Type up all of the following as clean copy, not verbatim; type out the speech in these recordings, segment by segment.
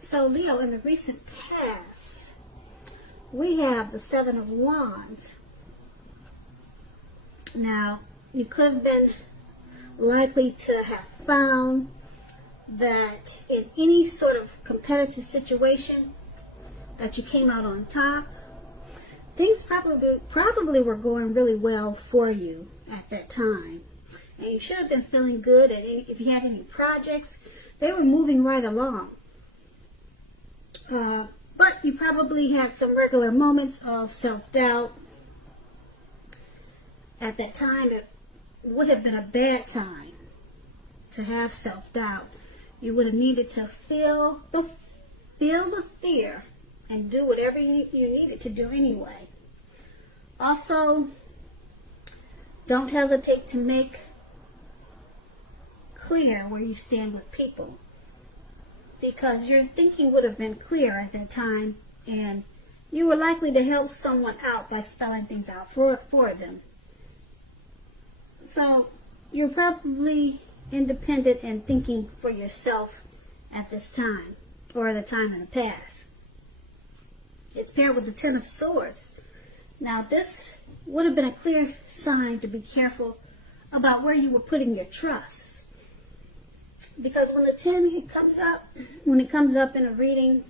So Leo, in the recent past, we have the Seven of Wands. Now, you could have been likely to have found that in any sort of competitive situation that you came out on top. Things probably were going really well for you at that time. And you should have been feeling good. And if you had any projects, they were moving right along. But you probably had some regular moments of self-doubt. At that time, it would have been a bad time to have self-doubt. You would have needed to feel the fear and do whatever you needed to do anyway. Also, don't hesitate to make clear where you stand with people, because your thinking would have been clear at that time, and you were likely to help someone out by spelling things out for them. So you're probably independent and thinking for yourself at this time, or at a time in the past. It's paired with the Ten of Swords. Now this would have been a clear sign to be careful about where you were putting your trust. Because when the 10 comes up, in a reading,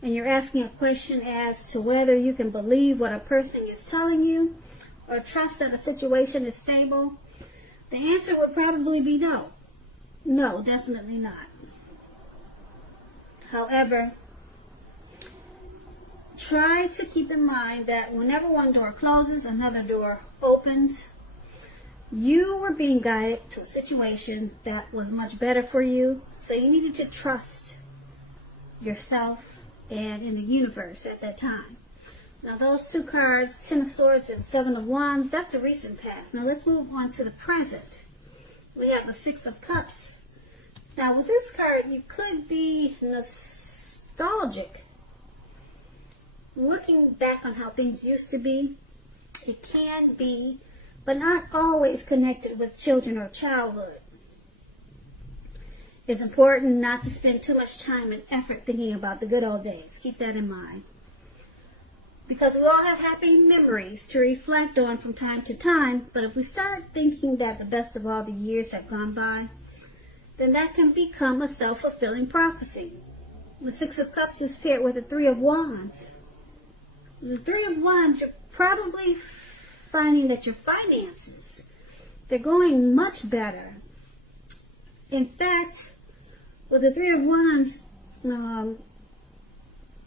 and you're asking a question as to whether you can believe what a person is telling you, or trust that a situation is stable, the answer would probably be no. No, definitely not. However, try to keep in mind that whenever one door closes, another door opens. You were being guided to a situation that was much better for you, so you needed to trust yourself and in the universe at that time. Now those two cards, Ten of Swords and Seven of Wands, that's a recent past. Now let's move on to the present. We have the Six of Cups. Now with this card, you could be nostalgic, looking back on how things used to be. It can be, but not always connected with children or childhood. It's important not to spend too much time and effort thinking about the good old days. Keep that in mind. Because we all have happy memories to reflect on from time to time, but if we start thinking that the best of all the years have gone by, then that can become a self-fulfilling prophecy. The Six of Cups is paired with the Three of Wands. The Three of Wands, you're probably finding that your finances, they're going much better. In fact, with the Three of Wands,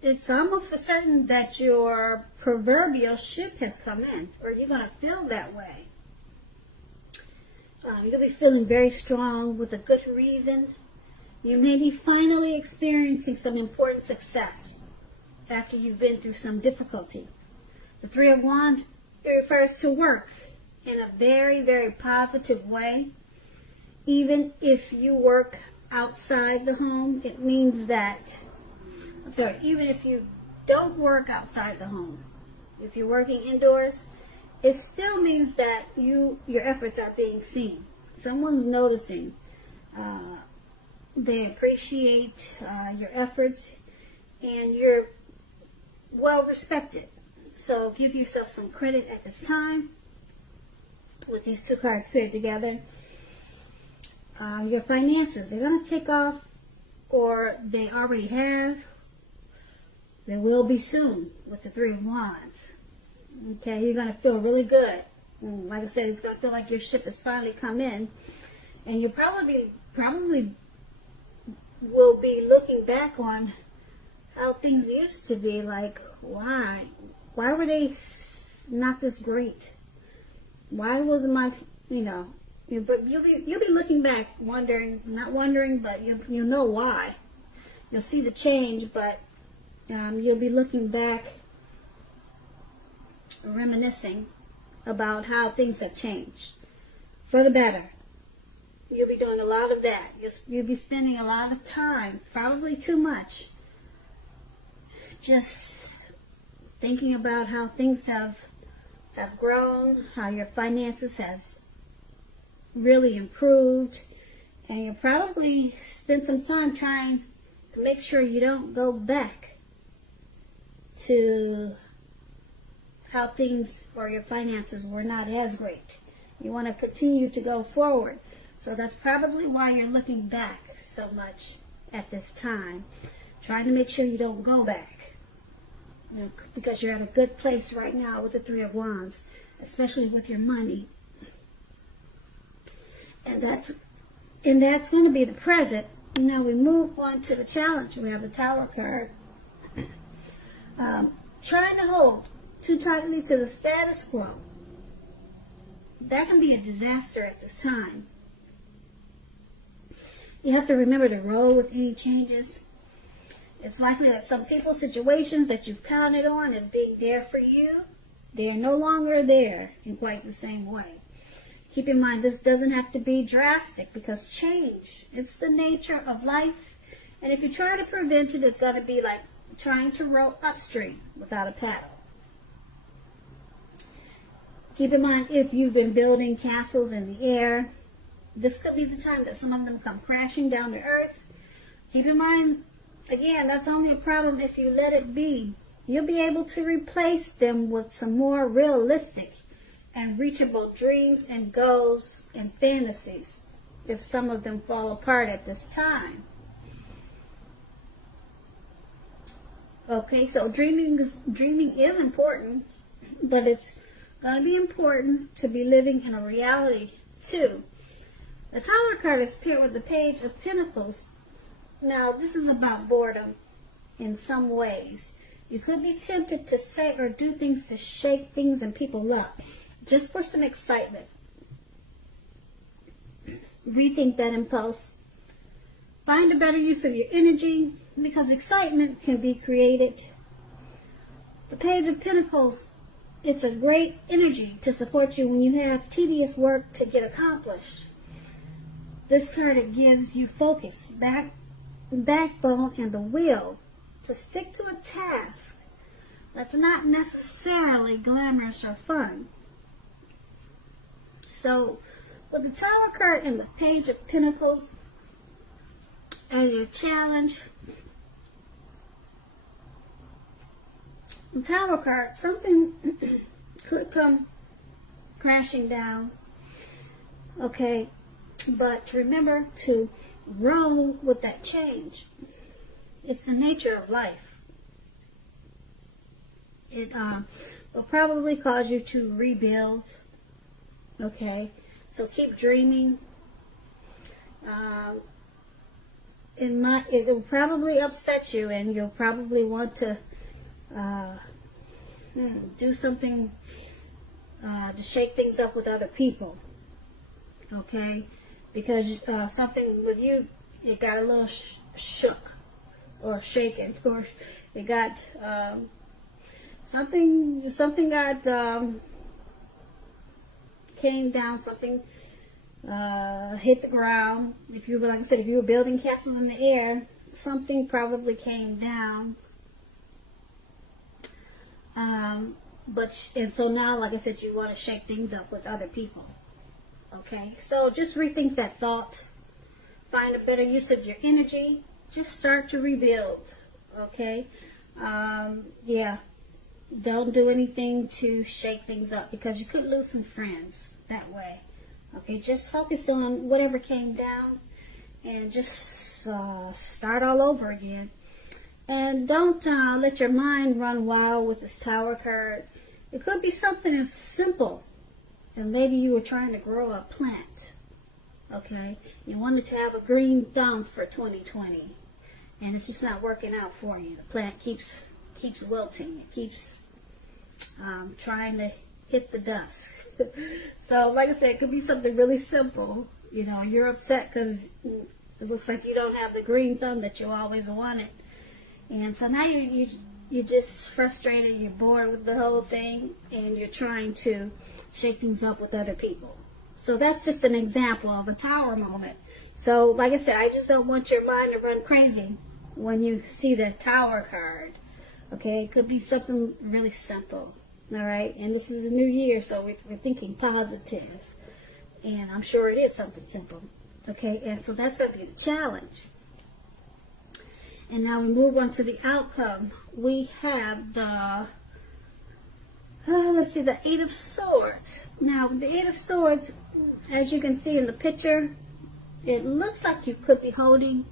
it's almost for certain that your proverbial ship has come in, or you're going to feel that way. You'll be feeling very strong with a good reason. You may be finally experiencing some important success after you've been through some difficulty. The Three of Wands, it refers to work in a very, very positive way. Even if you work outside the home, it means that, even if you don't work outside the home, if you're working indoors, it still means that your efforts are being seen. Someone's noticing. They appreciate your efforts, and you're well respected. So give yourself some credit at this time with these two cards paired together. Your finances, they're going to take off, or they already have. They will be soon with the Three of Wands. Okay, you're going to feel really good. Like I said, it's going to feel like your ship has finally come in. And you probably will be looking back on how things used to be. Like, why were they not this great? Why wasn't my, but you'll be looking back, not wondering, but you'll know why. You'll see the change, but you'll be looking back, reminiscing about how things have changed for the better. You'll be doing a lot of that. You'll be spending a lot of time, probably too much, just thinking about how things have grown, how your finances has really improved, and you'll probably spend some time trying make sure you don't go back to how things or your finances were not as great. You want to continue to go forward. So that's probably why you're looking back so much at this time. Trying to make sure you don't go back. You know, because you're at a good place right now with the Three of Wands, especially with your money. And that's going to be the present. Now we move on to the challenge. We have the Tower card. Trying to hold too tightly to the status quo. That can be a disaster at this time. You have to remember to roll with any changes. It's likely that some people's situations that you've counted on as being there for you, they are no longer there in quite the same way. Keep in mind, this doesn't have to be drastic because change, it's the nature of life. And if you try to prevent it, it's going to be like trying to row upstream without a paddle. Keep in mind, if you've been building castles in the air, this could be the time that some of them come crashing down to earth. Keep in mind, again, that's only a problem if you let it be. You'll be able to replace them with some more realistic and reachable dreams and goals and fantasies if some of them fall apart at this time. Okay, so dreaming is important, but it's going to be important to be living in a reality too. The Tower card is paired with the Page of Pentacles. Now, this is about boredom in some ways. You could be tempted to say or do things to shake things and people up, just for some excitement. Rethink that impulse. Find a better use of your energy, because excitement can be created. The Page of Pentacles, it's a great energy to support you when you have tedious work to get accomplished. This card, it gives you focus, backbone, and the will to stick to a task that's not necessarily glamorous or fun. So, with the Tower card and the Page of Pentacles as your challenge, the Tower card, something could come crashing down. Okay, but remember to roll with that change. It's the nature of life. It will probably cause you to rebuild. Okay, so keep dreaming. It will probably upset you, and you'll probably want to do something to shake things up with other people. Okay, because something with you, it got a little shook or shaken, or it got something got came down, something hit the ground. If you were, like I said, if you were building castles in the air, something probably came down. And so now, like I said, you want to shake things up with other people. Okay, so just rethink that thought. Find a better use of your energy. Just start to rebuild. Okay, yeah. Don't do anything to shake things up, because you could lose some friends that way. Okay, just focus on whatever came down and just start all over again. And don't let your mind run wild with this Tower card. It could be something as simple, and maybe you were trying to grow a plant. Okay, you wanted to have a green thumb for 2020, and it's just not working out for you. The plant keeps wilting. It keeps trying to hit the dust. So, like I said, it could be something really simple. You know, you're upset because it looks like you don't have the green thumb that you always wanted. And so now you're just frustrated, you're bored with the whole thing, and you're trying to shake things up with other people. So that's just an example of a Tower moment. So, like I said, I just don't want your mind to run crazy when you see the Tower card. Okay, it could be something really simple. All right, and this is a new year, so we're thinking positive. And I'm sure it is something simple. Okay, and so that's going to be the challenge. And now we move on to the outcome. We have the, let's see, the Eight of Swords. Now, the Eight of Swords, as you can see in the picture, it looks like you could be holding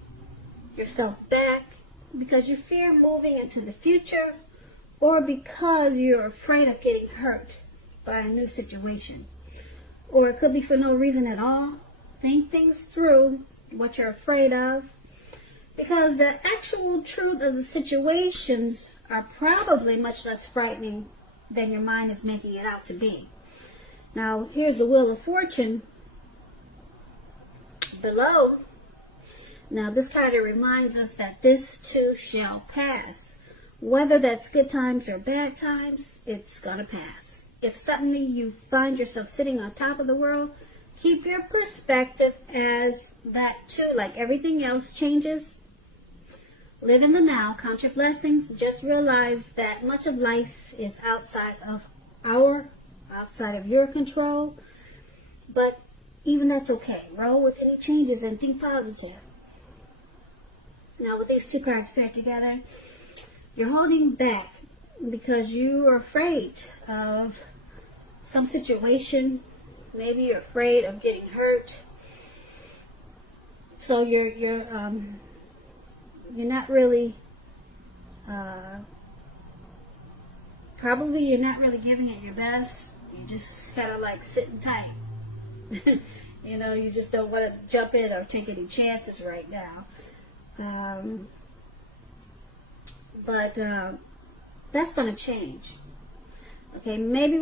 yourself back because you fear moving into the future, or because you're afraid of getting hurt by a new situation. Or it could be for no reason at all. Think things through, what you're afraid of, because the actual truth of the situations are probably much less frightening than your mind is making it out to be. Now, here's the Wheel of Fortune below. Now, this card reminds us that this too shall pass. Whether that's good times or bad times, it's going to pass. If suddenly you find yourself sitting on top of the world, keep your perspective as that too, like everything else, changes. Live in the now, count your blessings. Just realize that much of life is outside of your control. But even that's okay. Roll with any changes and think positive. Now, with these two cards paired together, you're holding back because you are afraid of some situation. Maybe you're afraid of getting hurt. So you're not really, probably you're not really giving it your best. You just kind of like sitting tight. You know, you just don't want to jump in or take any chances right now. But that's going to change. Okay, maybe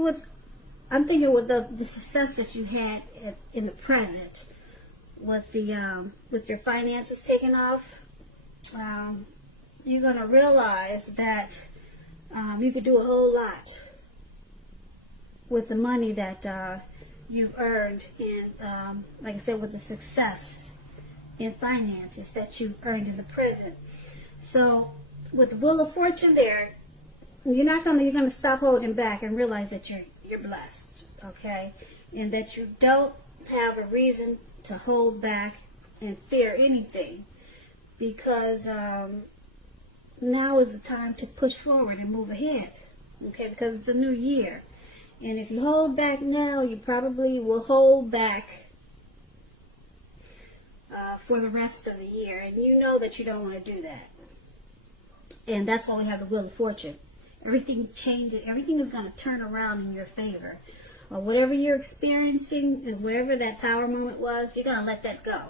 I'm thinking with the success that you had in the present, with your finances taking off, you're going to realize that you could do a whole lot with the money that you've earned, and like I said, with the success in finances that you've earned in the present. So with the Wheel of Fortune there, you're going to stop holding back and realize that you're blessed, okay, and that you don't have a reason to hold back and fear anything, because now is the time to push forward and move ahead, okay, because it's a new year. And if you hold back now, you probably will hold back for the rest of the year, and you know that you don't want to do that. And that's why we have the Wheel of Fortune. Everything changes. Everything is going to turn around in your favor. Or whatever you're experiencing, and whatever that tower moment was, you're going to let that go.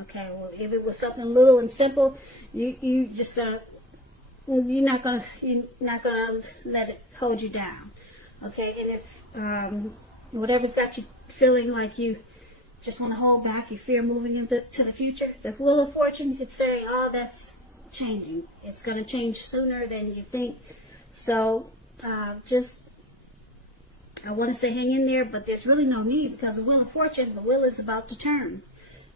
Okay. Well, if it was something little and simple, you're not going to let it hold you down. Okay. And if whatever's got you feeling like you just want to hold back, you fear moving into the future, the Wheel of Fortune, it's saying, oh, that's changing. It's going to change sooner than you think. So I want to say hang in there, but there's really no need, because the Wheel of Fortune, the wheel is about to turn,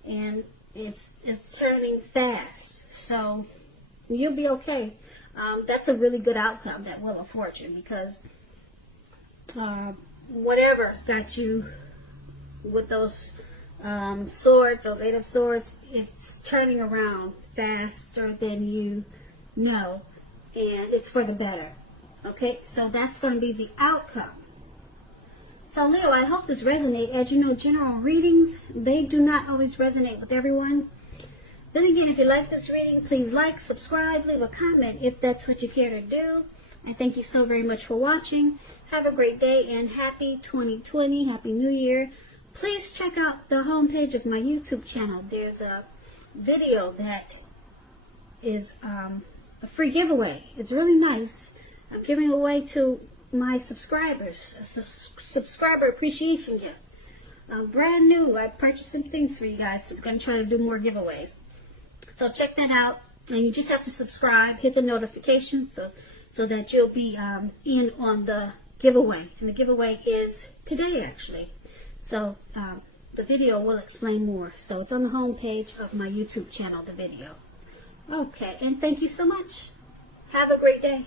and it's turning fast. So you'll be okay. That's a really good outcome, that Wheel of Fortune, because whatever's got you with those swords, those Eight of Swords, it's turning around faster than you know, and it's for the better. Okay, so that's going to be the outcome. So Leo, I hope this resonates. As you know, general readings, they do not always resonate with everyone. Then again, if you like this reading, please like, subscribe, leave a comment if that's what you care to do. I thank you so very much for watching. Have a great day, and happy 2020, happy New Year. Please check out the homepage of my YouTube channel. There's a video that is a free giveaway. It's really nice. I'm giving away to my subscribers a subscriber appreciation gift. Brand new. I purchased some things for you guys, so I'm going to try to do more giveaways. So check that out, and you just have to subscribe, hit the notification so that you'll be in on the giveaway. And the giveaway is today, actually. So the video will explain more. So it's on the home page of my YouTube channel, the video. Okay, and thank you so much. Have a great day.